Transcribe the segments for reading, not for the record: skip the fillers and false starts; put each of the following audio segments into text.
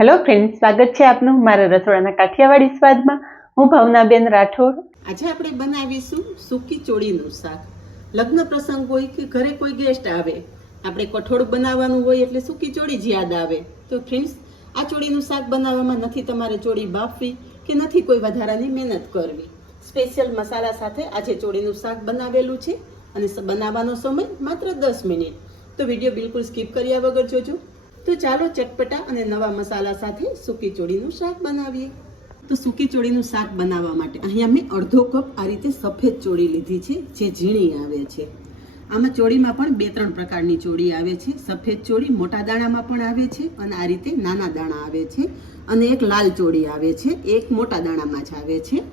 Hello friend, સ્વાગત છે આપનું મારા રસોડાના કાઠિયાવાડી સ્વાદમાં. હું ભાવનાબેન રાઠોડ. આજે આપણે બનાવીશું સૂકી ચોળીનું શાક. લગ્ન પ્રસંગ હોય કે ઘરે કોઈ ગેસ્ટ આવે, આપણે કઠોળ બનાવવાનું હોય એટલે સૂકી ચોળી જ યાદ આવે. તો ફ્રેન્ડ્સ, આ ચોળીનું શાક બનાવવામાં નથી તમારે ચોળી બાફવી કે નથી કોઈ વધારાની મહેનત કરવી. સ્પેશિયલ મસાલા સાથે આજે ચોળીનું શાક બનાવેલું છે અને બનાવવાનો સમય માત્ર 10 મિનિટ. તો વિડીયો બિલકુલ સ્કીપ કર્યા વગર જોજો. તો ચાલો ચટપટા અને નવા મસાલા સાથે સૂકી ચોળીનું શાક બનાવીએ. તો સૂકી ચોળીનું શાક બનાવવા માટે અહીંયા મેં અડધો કપ આ રીતે સફેદ ચોળી લીધી છે, જે ઝીણી આવે છે. આમાં ચોળીમાં પણ 2-3 પ્રકારની ચોળી આવે છે. સફેદ ચોળી મોટા દાણામાં પણ આવે છે અને આ રીતે નાના દાણા આવે છે, અને એક લાલ ચોળી આવે છે, એક મોટા દાણામાં જ આવે છે.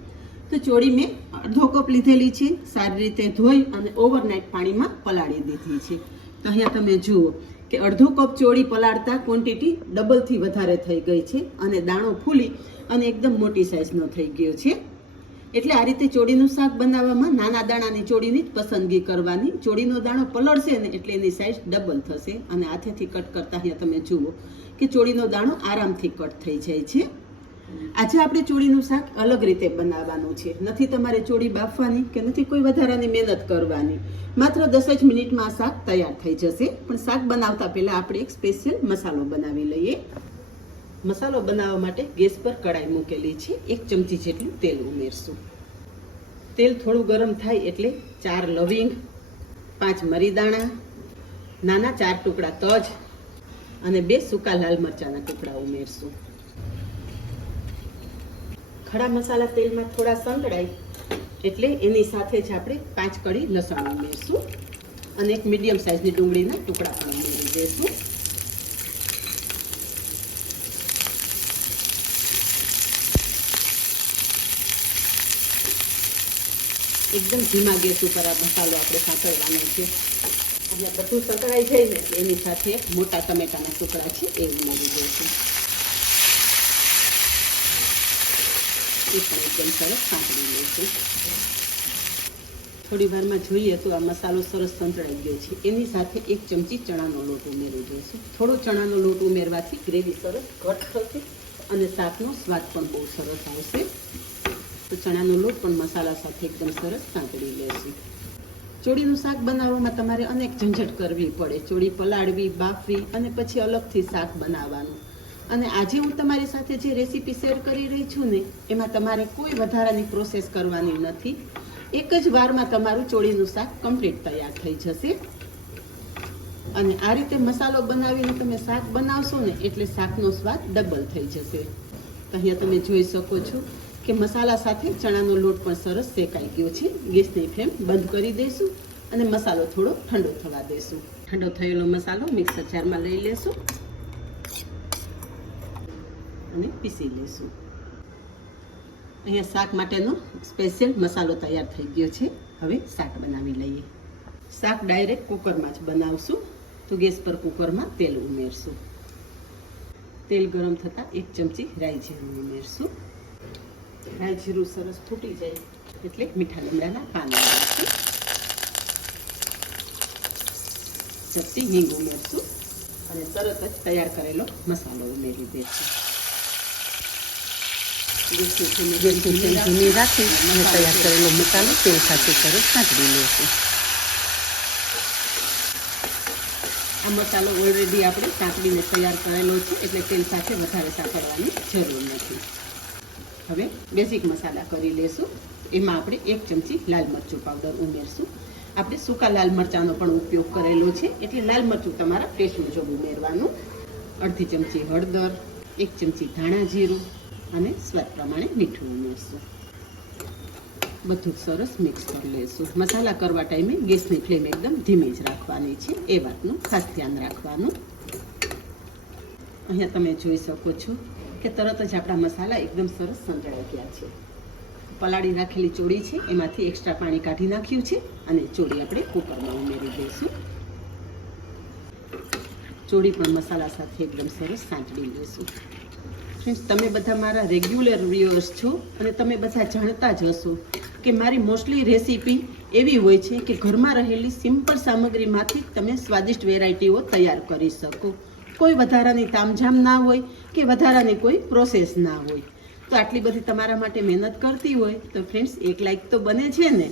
તો ચોળી મેં અડધો કપ લીધેલી છે, સારી રીતે ધોઈ અને ઓવરનાઇટ પાણીમાં પલાળી દીધી છે. તો અહીંયા તમે જુઓ કે અડધો કપ ચોળી પલાળતા ક્વોન્ટિટી ડબલથી વધારે થઈ ગઈ છે અને દાણો ફૂલી અને એકદમ મોટી સાઇઝનો થઈ ગયો છે. એટલે આ રીતે ચોળીનું શાક બનાવવામાં નાના દાણાની ચોળીની જ પસંદગી કરવાની. ચોળીનો દાણો પલળશે ને એટલે એની સાઇઝ ડબલ થશે. અને હાથેથી કટ કરતા અહીંયા તમે જુઓ કે ચોળીનો દાણો આરામથી કટ થઈ જાય છે. આજે આપણે ચોળીનું શાક અલગ રીતે બનાવવાનું છે. નથી તમારે ચોળી બાફવાની કે નથી કોઈ વધારાની મહેનત કરવાની. માત્ર 10 જ મિનિટમાં આ શાક તૈયાર થઈ જશે. પણ શાક બનાવતા પહેલા આપણે એક સ્પેશિયલ મસાલો બનાવી લઈએ. મસાલો બનાવવા માટે ગેસ પર કડાઈ મૂકેલી છે. 1 ચમચી જેટલું તેલ ઉમેરશું. તેલ થોડું ગરમ થાય એટલે 4 લવિંગ, 5 મરી દાણા, નાના 4 ટુકડા તજ અને 2 સૂકા લાલ મરચાના ટુકડા ઉમેરશું. ખડા મસાલા તેલમાં થોડા સંતળાય એટલે એની સાથે જ આપણે 5 કળી લસણ ઉમેરશું અને એક મીડિયમ સાઇઝની ડુંગળીના ટુકડા પણ ઉમેરી દઈશું. એકદમ ધીમા ગેસ ઉપર આ મસાલો આપણે સાંતળવાનો છે. એટલે બધું સંતળાઈ જાય ને એટલે એની સાથે મોટા ટમેટાના ટુકડા છે એ ઉમેરી દઈશું. એ પણ એકદમ સરસ સાંતળી લઈશું. થોડી વારમાં જોઈએ તો આ મસાલો સરસ સંતળાઈ ગયો છે. એની સાથે 1 ચમચી ચણાનો લોટ ઉમેરી દઈશું. થોડો ચણાનો લોટ ઉમેરવાથી ગ્રેવી સરસ ઘટ થશે અને શાકનો સ્વાદ પણ બહુ સરસ આવશે. તો ચણાનો લોટ પણ મસાલા સાથે એકદમ સરસ સાંતળી લેશું. ચોળીનું શાક બનાવવામાં તમારે અનેક ઝંઝટ કરવી પડે. ચોળી પલાળવી, બાફવી અને પછી અલગથી શાક બનાવવાનું. અને આજે હું તમારી સાથે જે રેસીપી શેર કરી રહી છું ને, એમાં તમારે કોઈ વધારાની પ્રોસેસ કરવાની નથી. એક જ વારમાં તમારું ચોળીનું શાક કમ્પ્લીટ તૈયાર થઈ જશે. અને આ રીતે મસાલો બનાવીને તમે શાક બનાવશો ને એટલે શાકનો સ્વાદ ડબલ થઈ જશે. તો અહીંયા તમે જોઈ શકો છો કે મસાલા સાથે ચણાનો લોટ પણ સરસ શેકાઈ ગયો છે. ગેસની ફ્લેમ બંધ કરી દઈશું અને મસાલો થોડો ઠંડો થવા દઈશું. ઠંડો થયેલો મસાલો મિક્સર જારમાં લઈ લેશું અને પીસી લઈશું. અહીંયા શાક માટેનો સ્પેશિયલ મસાલો તૈયાર થઈ ગયો છે. હવે શાક બનાવી લઈએ. શાક ડાયરેક્ટ કુકરમાં જ બનાવશું. તો ગેસ પર કુકરમાં તેલ ઉમેરશું. તેલ ગરમ થતાં 1 ચમચી રાઈ જીરું ઉમેરશું. રાઈ જીરું સરસ ફૂટી જાય એટલે મીઠા લીમડાના પાન ઉમેરશું. ચપટી હિંગ ઉમેરશું અને તરત જ તૈયાર કરેલો મસાલો ઉમેરી દઈશું. ગેસની ફ્લેમ ધીમી રાખી અને તૈયાર કરેલો મસાલો તેલ સાથે સરસ સાંતળી લઈશું. આ મસાલો ઓલરેડી આપણે સાંતળીને તૈયાર કરેલો છે એટલે તેલ સાથે વધારે સાંતળવાની જરૂર નથી. હવે બેઝિક મસાલા કરી લેશું. એમાં આપણે 1 ચમચી લાલ મરચું પાવડર ઉમેરશું. આપણે સૂકા લાલ મરચાંનો પણ ઉપયોગ કરેલો છે એટલે લાલ મરચું તમારા ટેસ્ટ મુજબ ઉમેરવાનું. અડધી ચમચી હળદર, 1 ચમચી ધાણા જીરું અને સ્વાદ પ્રમાણે મીઠું ઉમેરશું. બધું સરસ મિક્સ કરી લઈશું. મસાલા કરવા ટાઈમે ગેસની ફ્લેમ એકદમ ધીમી જ રાખવાની છે, એ વાતનું ખાસ ધ્યાન રાખવાનું. અહીંયા તમે જોઈ શકો છો કે તરત જ આપણા મસાલા એકદમ સરસ સંતળાઈ ગયા છે. પલાળી રાખેલી ચોળી છે એમાંથી એક્સ્ટ્રા પાણી કાઢી નાખ્યું છે અને ચોળી આપણે કુકરમાં ઉમેરી દઈશું. ચોળી પણ મસાલા સાથે એકદમ સરસ સાંતળી લઈશું. તમે બધા મારા રેગ્યુલર વ્યુઅર્સ છો અને તમે બધા જાણતા જ હશો કે મારી મોસ્ટલી રેસીપી એવી હોય છે કે ઘરમાં રહેલી સિમ્પલ સામગ્રીમાંથી તમે સ્વાદિષ્ટ વેરાયટીઓ તૈયાર કરી શકો. કોઈ વધારાની તામઝામ ના હોય કે વધારાની કોઈ પ્રોસેસ ના હોય. તો આટલી બધી તમારા માટે મહેનત કરતી હોય તો ફ્રેન્ડ્સ એક લાઈક તો બને છે ને.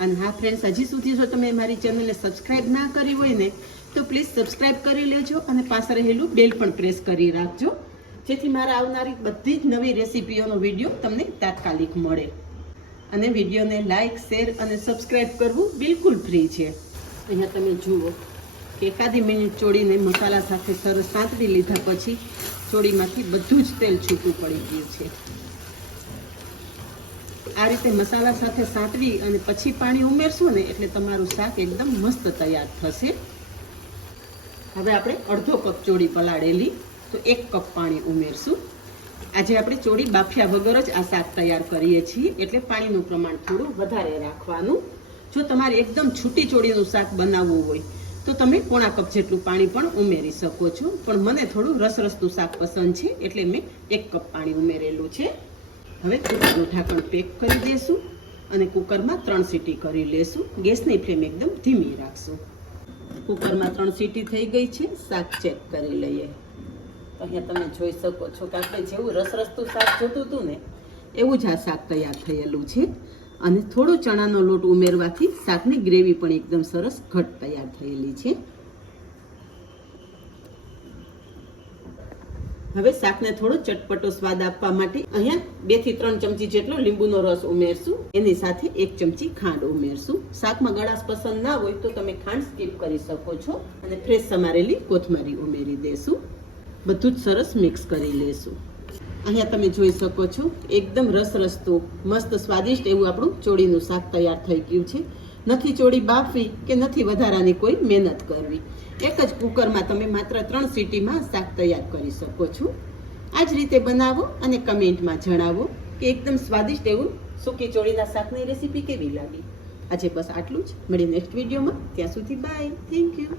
અને હા ફ્રેન્ડ્સ, હજી સુધી જો તમે મારી ચેનલને સબસ્ક્રાઈબ ના કરી હોય ને તો પ્લીઝ સબસ્ક્રાઈબ કરી લેજો અને પાસે રહેલું બેલ પણ પ્રેસ કરી રાખજો, જેથી મારા આવનારી બધી જ નવી રેસીપીઓનો વિડીયો તમને તાત્કાલિક મળે. અને વિડીયોને લાઇક, શેર અને સબસ્ક્રાઈબ કરવું બિલકુલ ફ્રી છે. અહીંયા તમે જુઓ કે એકાદી મિનિટ ચોળીને મસાલા સાથે સરસ સાંતળી લીધા પછી ચોળીમાંથી બધું જ તેલ છૂટું પડી ગયું છે. આ રીતે મસાલા સાથે સાંતળી અને પછી પાણી ઉમેરશો ને એટલે તમારું શાક એકદમ મસ્ત તૈયાર થશે. હવે આપણે અડધો કપ ચોળી પલાળેલી, તો 1 કપ પાણી ઉમેરશું. આજે આપણે ચોળી બાફ્યા વગર જ આ શાક તૈયાર કરીએ છીએ, એટલે પાણીનું પ્રમાણ થોડું વધારે રાખવાનું. જો તમારે એકદમ છૂટી ચોળીનું શાક બનાવવું હોય તો તમે પોણા કપ જેટલું પાણી પણ ઉમેરી શકો છો, પણ મને થોડું રસરસતું શાક પસંદ છે એટલે મેં 1 કપ પાણી ઉમેરેલું છે. હવે કુકરનું ઢાંકણ પેક કરી દેશું અને કુકરમાં 3 સીટી કરી લેશું. ગેસની ફ્લેમ એકદમ ધીમી રાખશું. કુકરમાં 3 સીટી થઈ ગઈ છે. શાક ચેક કરી લઈએ. અહીંયા તમે જોઈ શકો છો કે આપણે જેવું રસરસતું શાક જોતું હતું ને એવું જ આ શાક તૈયાર થયેલું છે. અને થોડો ચણાનો લોટ ઉમેરવાથી શાકની ગ્રેવી પણ એકદમ સરસ ઘટ તૈયાર થયેલી છે. હવે શાકને થોડો ચટપટો સ્વાદ આપવા માટે અહીંયા 2 થી 3 ચમચી જેટલો લીંબુનો રસ ઉમેરશું. એની સાથે 1 ચમચી ખાંડ ઉમેરશું. શાકમાં ગળાશ પસંદ ના હોય તો તમે ખાંડ સ્કીપ કરી શકો છો. અને ફ્રેશ સમારેલી કોથમરી ઉમેરી દેશું. બધું જ સરસ મિક્સ કરી લેશું. અહીંયા તમે જોઈ શકો છો એકદમ રસરસતું મસ્ત સ્વાદિષ્ટ એવું આપણું ચોળીનું શાક તૈયાર થઈ ગયું છે. નથી ચોળી બાફવી કે નથી વધારાની કોઈ મહેનત કરવી. એક જ કુકરમાં તમે માત્ર 3 સીટીમાં શાક તૈયાર કરી શકો છો. આ જ રીતે બનાવો અને કમેન્ટમાં જણાવો કે એકદમ સ્વાદિષ્ટ એવું સૂકી ચોળીના શાકની રેસીપી કેવી લાગી. આજે બસ આટલું જ. મળીએ નેક્સ્ટ વિડીયોમાં. ત્યાં સુધી બાય. Thank you.